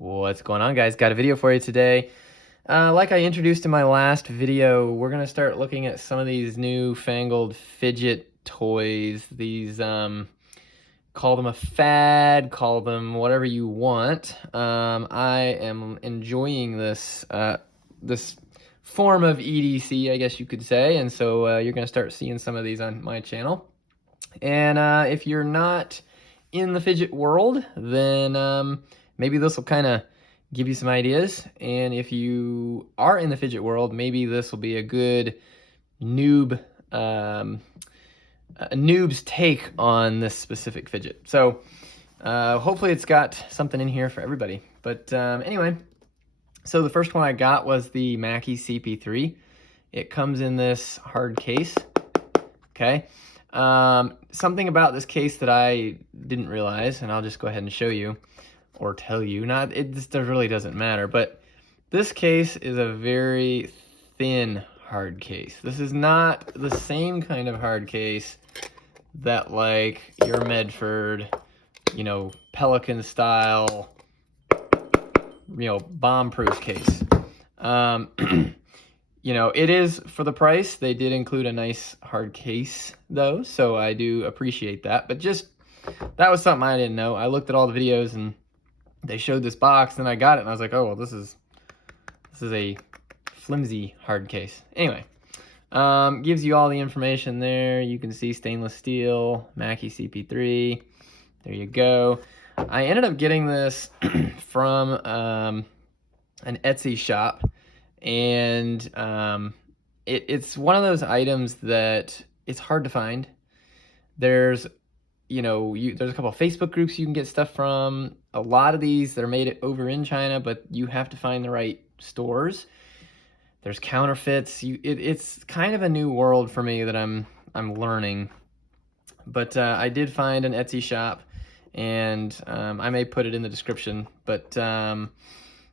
What's going on, guys? Got a video for you today. Like I introduced in my last video, we're going to start looking at some of these new fangled fidget toys. These, call them a fad, call them whatever you want. I am enjoying this, this form of EDC, I guess you could say. And so you're going to start seeing some of these on my channel. And if you're not in the fidget world, then maybe this will kind of give you some ideas. And if you are in the fidget world, maybe this will be a good noob, a noob's take on this specific fidget. So hopefully it's got something in here for everybody. But anyway, so the first one I got was the Mackie CP3. It comes in this hard case, okay? Something about this case that I didn't realize, and I'll just go ahead and show you or tell you. This really doesn't matter, but this case is a very thin hard case. This is not the same kind of hard case that like your Medford, Pelican style, bomb-proof case. It is for the price. They did include a nice hard case though, so I do appreciate that. But that was something I didn't know. I looked at all the videos and they showed this box, and I got it, and I was like, oh well, this is a flimsy hard case. Anyway, gives you all the information there. You can see stainless steel, Mackie CP3. There you go. I ended up getting this from an Etsy shop. And it's one of those items that it's hard to find. There's there's a couple of Facebook groups you can get stuff from. A lot of these, they're made over in China, but you have to find the right stores. There's counterfeits. It's kind of a new world for me that I'm learning. But I did find an Etsy shop, and I may put it in the description. But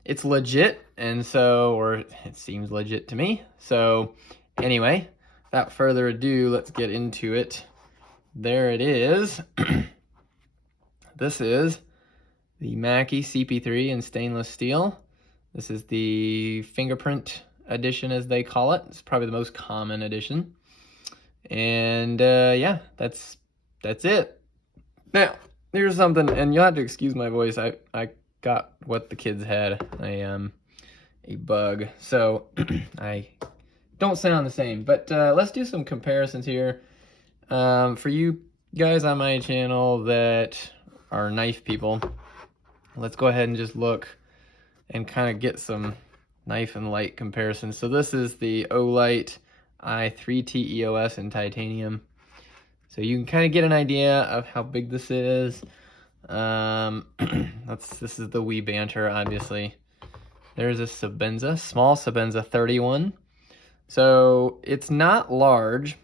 it's legit, or it seems legit to me. So anyway, without further ado, let's get into it. There it is. This is the Mackie CP3 in stainless steel. This is the fingerprint edition, as they call it. It's probably the most common edition. And yeah, that's it. Now, here's something, and you'll have to excuse my voice. I got what the kids had, a bug, so I don't sound the same. But let's do some comparisons here. For you guys on my channel that are knife people, let's go ahead and just look and kind of get some knife and light comparisons. So this is the Olight i3T EOS in titanium. So you can kind of get an idea of how big this is. This is the Wii Banter, obviously. There's a Sabenza, small Sabenza 31. So it's not large.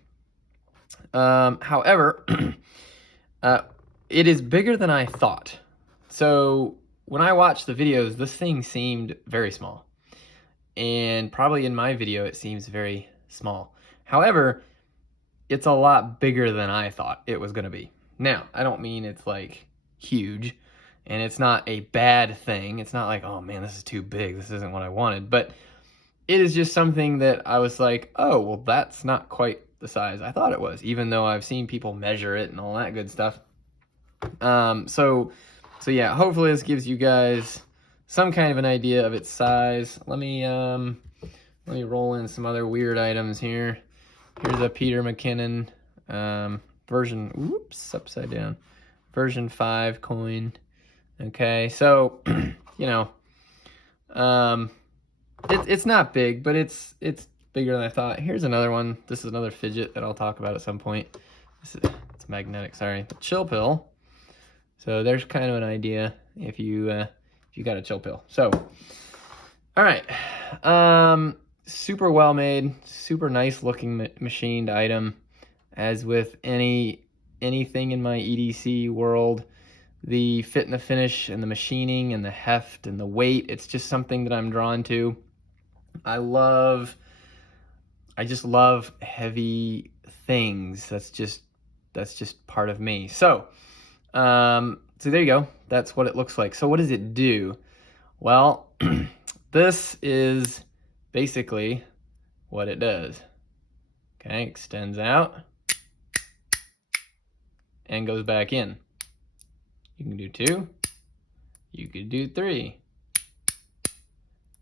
However, it is bigger than I thought. So when I watched the videos, this thing seemed very small. And probably in my video, it seems very small. However, it's a lot bigger than I thought it was going to be. Now, I don't mean it's like huge, and it's not a bad thing. It's not like, oh man, this is too big, this isn't what I wanted. But it is just something that I was like, oh, well, that's not quite the size I thought it was, even though I've seen people measure it and all that good stuff. So yeah, hopefully this gives you guys some kind of an idea of its size. Let me roll in some other weird items here. Here's a Peter McKinnon version, upside down, version 5 coin. Okay, so it's not big, but it's bigger than I thought. Here's another one. This is another fidget that I'll talk about at some point. It's magnetic, sorry. The chill pill. So there's kind of an idea if you got a chill pill. So, all right. Super well made, super nice looking machined item. As with anything in my EDC world, the fit and the finish and the machining and the heft and the weight, it's just something that I'm drawn to. I just love heavy things. That's just part of me. So there you go. That's what it looks like. So what does it do? Well, this is basically what it does. Okay, extends out and goes back in. You can do 2, you could do 3,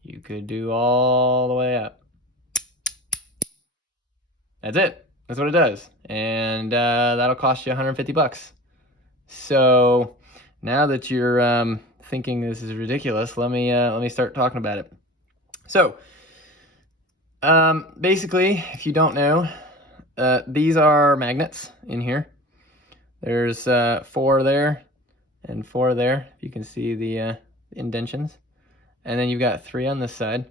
you could do all the way up. That's it. That's what it does. And that'll cost you 150 bucks. So now that you're thinking this is ridiculous, let me start talking about it. So basically, if you don't know, these are magnets in here. There's 4 there and 4 there. You can see the indentions. And then you've got 3 on this side.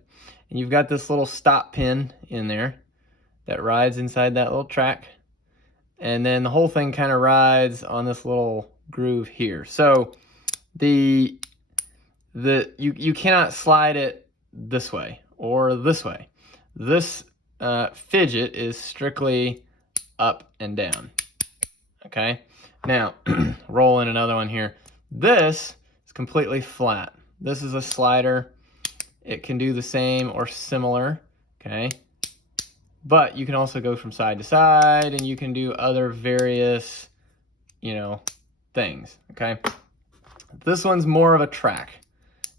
And you've got this little stop pin in there that rides inside that little track. And then the whole thing kind of rides on this little groove here. So you cannot slide it this way or this way. This fidget is strictly up and down. Okay, now roll in another one here. This is completely flat. This is a slider. It can do the same or similar. Okay, but you can also go from side to side, and you can do other various, things. Okay, this one's more of a track.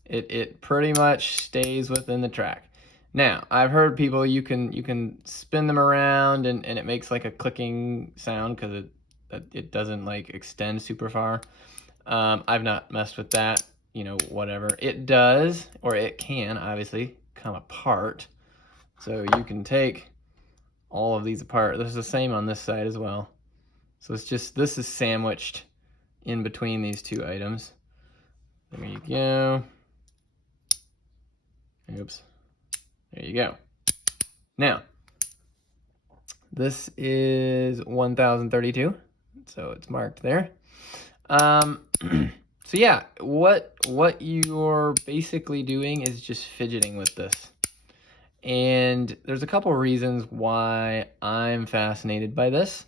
It pretty much stays within the track. Now, I've heard people, you can spin them around and it makes like a clicking sound because it doesn't like extend super far. I've not messed with that, whatever. It does, or it can obviously come apart. So you can take all of these apart. This is the same on this side as well. So it's just, this is sandwiched in between these 2 items. There you go. Oops. There you go. Now, this is 1032, so it's marked there. So yeah, what you're basically doing is just fidgeting with this. And there's a couple reasons why I'm fascinated by this.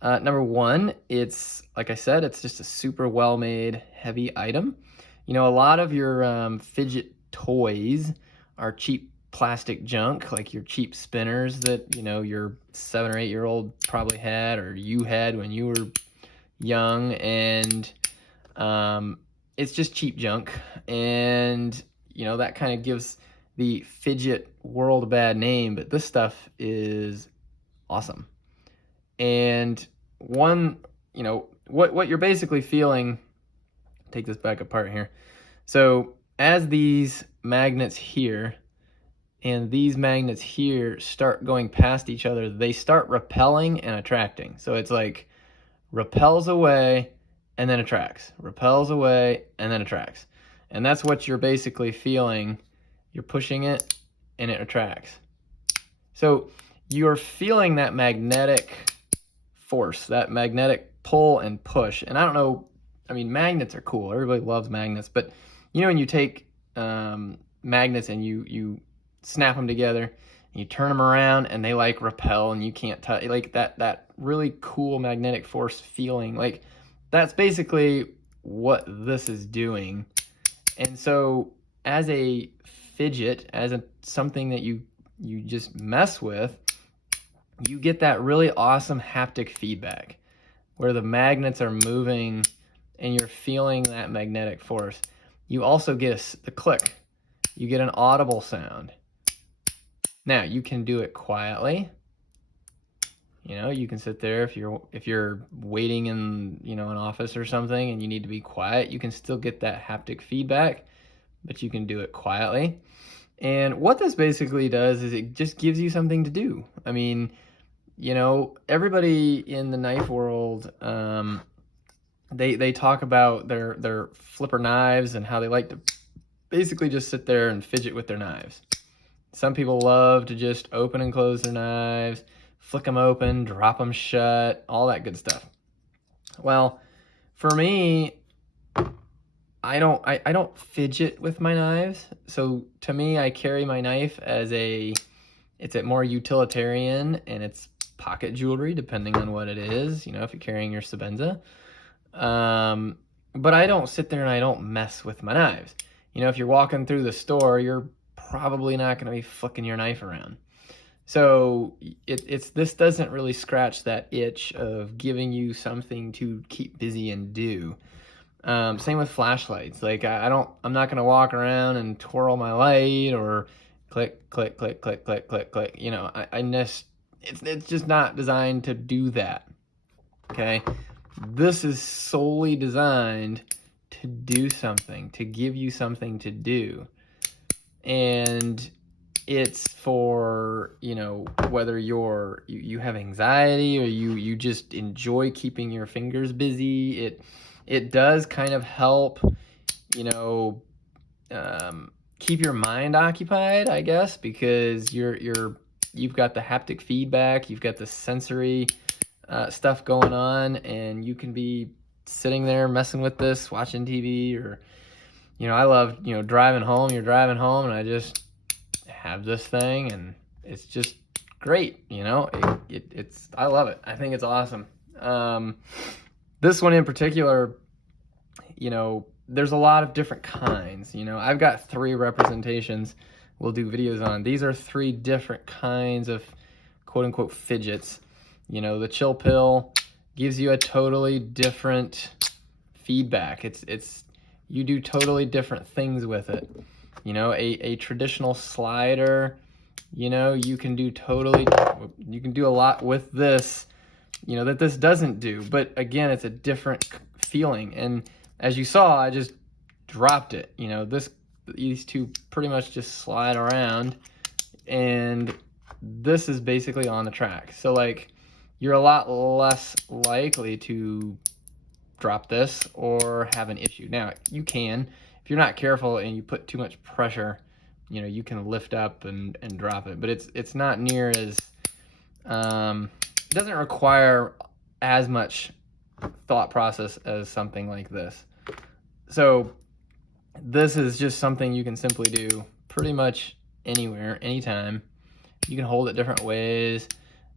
Number one, it's, like I said, it's just a super well-made, heavy item. A lot of your fidget toys are cheap plastic junk, like your cheap spinners that, your 7 or 8 year old probably had, or you had when you were young, and it's just cheap junk. And, that kind of gives the fidget world a bad name, but this stuff is awesome. And what you're basically feeling, take this back apart here. So as these magnets here and these magnets here start going past each other, they start repelling and attracting. So it's like repels away and then attracts, repels away and then attracts. And that's what you're basically feeling. You're pushing it and it attracts. So you're feeling that magnetic force, that magnetic pull and push. And I don't know, magnets are cool. Everybody loves magnets, but when you take magnets and you snap them together and you turn them around and they like repel and you can't touch, like that really cool magnetic force feeling, like that's basically what this is doing. And so as a fidget, something that you just mess with, you get that really awesome haptic feedback where the magnets are moving and you're feeling that magnetic force. You also get the click. You get an audible sound. Now, you can do it quietly. You can sit there if you're waiting in, an office or something and you need to be quiet, you can still get that haptic feedback, but you can do it quietly. And what this basically does is it just gives you something to do. Everybody in the knife world, they talk about their flipper knives and how they like to basically just sit there and fidget with their knives. Some people love to just open and close their knives, flick them open, drop them shut, all that good stuff. Well, for me, I don't fidget with my knives. So to me, I carry my knife as it's a more utilitarian, and it's pocket jewelry depending on what it is, if you're carrying your Sebenza. But I don't sit there and I don't mess with my knives. You know, if you're walking through the store, you're probably not going to be flicking your knife around. So this doesn't really scratch that itch of giving you something to keep busy and do. Same with flashlights. Like I'm not gonna walk around and twirl my light or click, click, click, click, click, click, click. You know, it's just not designed to do that. Okay, this is solely designed to do something, to give you something to do, and it's for, you know, whether you have anxiety or you just enjoy keeping your fingers busy. It does kind of help, you know, keep your mind occupied, I guess, because you've got the haptic feedback, you've got the sensory stuff going on, and you can be sitting there messing with this, watching TV, or, you know, I love, you know, driving home. You're driving home, and I just have this thing, and it's just great. You know, it's I love it. I think it's awesome. This one in particular, you know, there's a lot of different kinds. You know, I've got 3 representations we'll do videos on. These are 3 different kinds of quote unquote fidgets. You know, the chill pill gives you a totally different feedback. It's you do totally different things with it. You know, a traditional slider, you know, you can do a lot with this, you know, that this doesn't do. But again, it's a different feeling. And as you saw, I just dropped it. You know, these two pretty much just slide around, and this is basically on the track. So like, you're a lot less likely to drop this or have an issue. Now, you can, if you're not careful and you put too much pressure, you know, you can lift up and drop it. But it's not near as, it doesn't require as much thought process as something like this. So this is just something you can simply do pretty much anywhere, anytime. You can hold it different ways.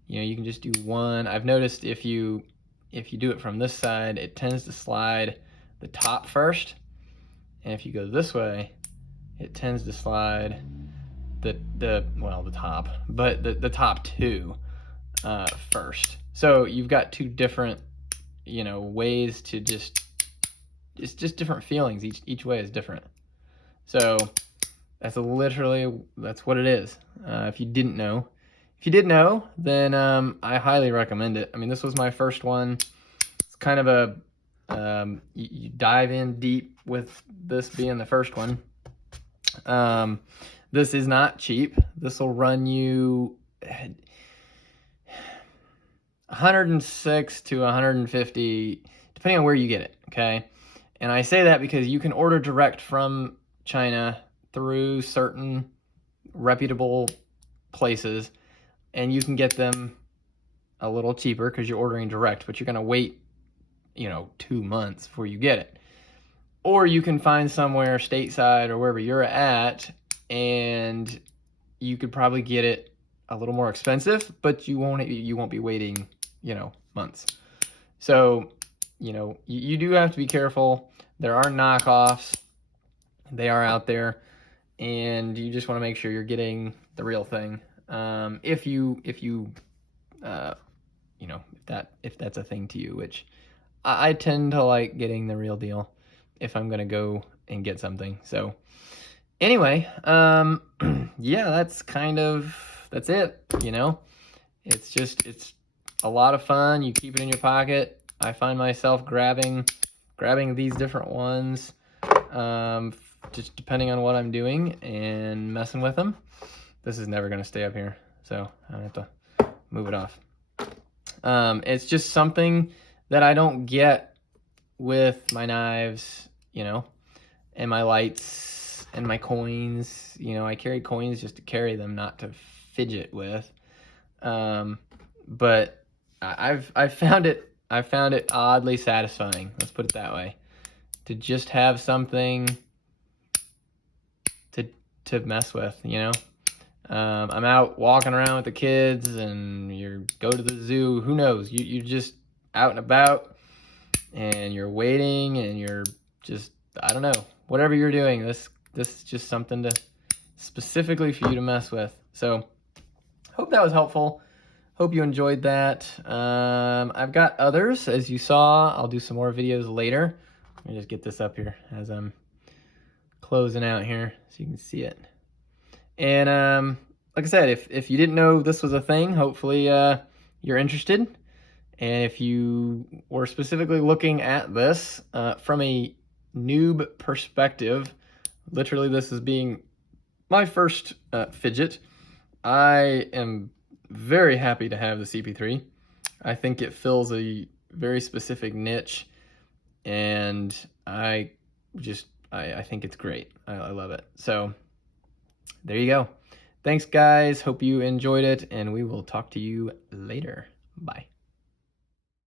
You know, you can just do one. I've noticed if you do it from this side, it tends to slide the top first. And if you go this way, it tends to slide the top, but the top 2 first. So you've got 2 different, you know, ways to it's just different feelings. Each way is different. So that's what it is. If you didn't know. If you did know, then I highly recommend it. I mean, this was my first one. It's kind of a, you dive in deep with this being the first one. This is not cheap. This will run you $106 to $150, depending on where you get it, okay? And I say that because you can order direct from China through certain reputable places, and you can get them a little cheaper because you're ordering direct, but you're going to wait, you know, 2 months before you get it. Or you can find somewhere stateside or wherever you're at, and you could probably get it a little more expensive, but you won't be waiting, you know, months. So, you know, you do have to be careful. There are knockoffs. They are out there, and you just want to make sure you're getting the real thing. If you know, if that's a thing to you, which I tend to like getting the real deal if I'm gonna go and get something. So anyway, yeah, that's it. You know, it's a lot of fun. You keep it in your pocket. I find myself grabbing these different ones, just depending on what I'm doing and messing with them. This is never gonna stay up here, so I have to move it off. It's just something that I don't get with my knives, you know, and my lights and my coins. You know, I carry coins just to carry them, not to fidget with. But I found it oddly satisfying. Let's put it that way. To just have something to mess with, you know. I'm out walking around with the kids, and you go to the zoo. Who knows? You're just out and about, and you're waiting, and you're just, I don't know, whatever you're doing. This this is just something to specifically for you to mess with. So hope that was helpful. Hope you enjoyed that. I've got others, as you saw. I'll do some more videos later. Let me just get this up here as I'm closing out here so you can see it. And like I said, if you didn't know this was a thing, hopefully you're interested. And if you were specifically looking at this from a noob perspective, literally this is being my first fidget, I am very happy to have the CP3. I think it fills a very specific niche, and I think it's great. I love it. So there you go. Thanks, guys. Hope you enjoyed it, and we will talk to you later. Bye.